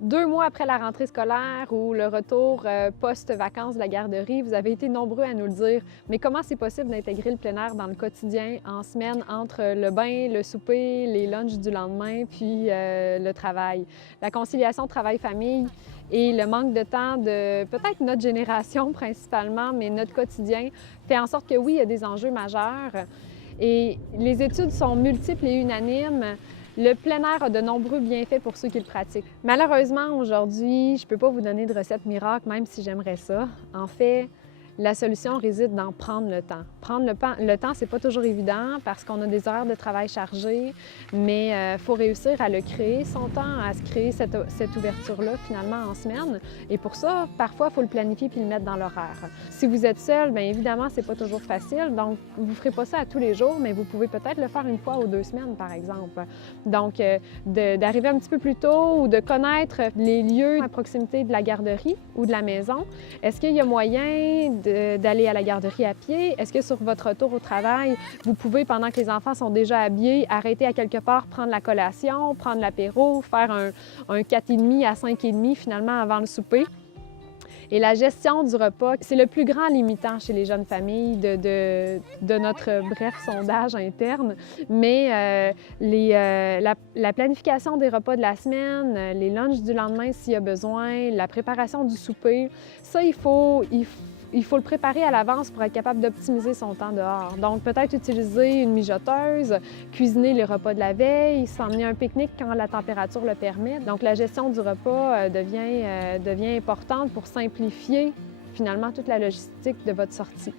2 mois après la rentrée scolaire ou le retour post-vacances de la garderie, vous avez été nombreux à nous le dire. Mais comment c'est possible d'intégrer le plein air dans le quotidien, en semaine, entre le bain, le souper, les lunchs du lendemain, puis le travail? La conciliation travail-famille et le manque de temps de peut-être notre génération principalement, mais notre quotidien, fait en sorte que oui, il y a des enjeux majeurs. Et les études sont multiples et unanimes. Le plein air a de nombreux bienfaits pour ceux qui le pratiquent. Malheureusement, aujourd'hui, je ne peux pas vous donner de recette miracle, même si j'aimerais ça. En fait, la solution réside dans prendre le temps. Prendre le temps, c'est pas toujours évident parce qu'on a des horaires de travail chargés, mais il faut réussir à le créer, son temps, à se créer cette ouverture-là finalement en semaine. Et pour ça, parfois, il faut le planifier puis le mettre dans l'horaire. Si vous êtes seul, bien évidemment, c'est pas toujours facile, donc vous ne ferez pas ça à tous les jours, mais vous pouvez peut-être le faire une fois ou 2 semaines, par exemple. Donc, d'arriver un petit peu plus tôt ou de connaître les lieux à proximité de la garderie ou de la maison. Est-ce qu'il y a moyen d'aller à la garderie à pied? Est-ce que sur votre retour au travail, vous pouvez, pendant que les enfants sont déjà habillés, arrêter à quelque part, prendre la collation, prendre l'apéro, faire un 4,5 à 5,5 finalement avant le souper? Et la gestion du repas, c'est le plus grand limitant chez les jeunes familles de notre bref sondage interne. Mais la planification des repas de la semaine, les lunchs du lendemain s'il y a besoin, la préparation du souper, ça, il faut le préparer à l'avance pour être capable d'optimiser son temps dehors. Donc, peut-être utiliser une mijoteuse, cuisiner les repas de la veille, s'emmener un pique-nique quand la température le permet. Donc, la gestion du repas devient importante pour simplifier finalement toute la logistique de votre sortie.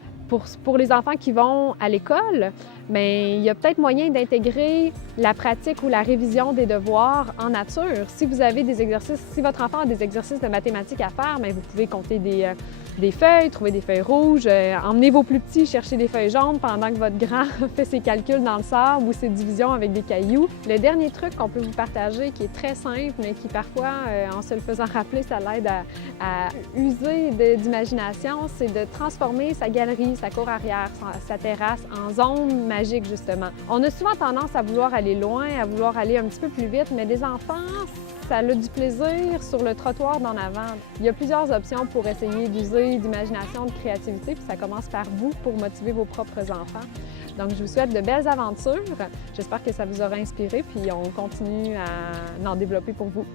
Pour les enfants qui vont à l'école, bien, il y a peut-être moyen d'intégrer la pratique ou la révision des devoirs en nature. Si vous avez des exercices, si votre enfant a des exercices de mathématiques à faire, bien, vous pouvez compter des feuilles, trouver des feuilles rouges, emmener vos plus petits chercher des feuilles jaunes pendant que votre grand fait ses calculs dans le sable ou ses divisions avec des cailloux. Le dernier truc qu'on peut vous partager, qui est très simple, mais qui parfois, en se le faisant rappeler, ça l'aide à user d'imagination, c'est de transformer sa galerie, sa cour arrière, sa terrasse en zone magique, justement. On a souvent tendance à vouloir aller loin, à vouloir aller un petit peu plus vite, mais les enfants, ça a du plaisir sur le trottoir d'en avant. Il y a plusieurs options pour essayer d'user d'imagination, de créativité, puis ça commence par vous pour motiver vos propres enfants. Donc, je vous souhaite de belles aventures. J'espère que ça vous aura inspiré, puis on continue à en développer pour vous.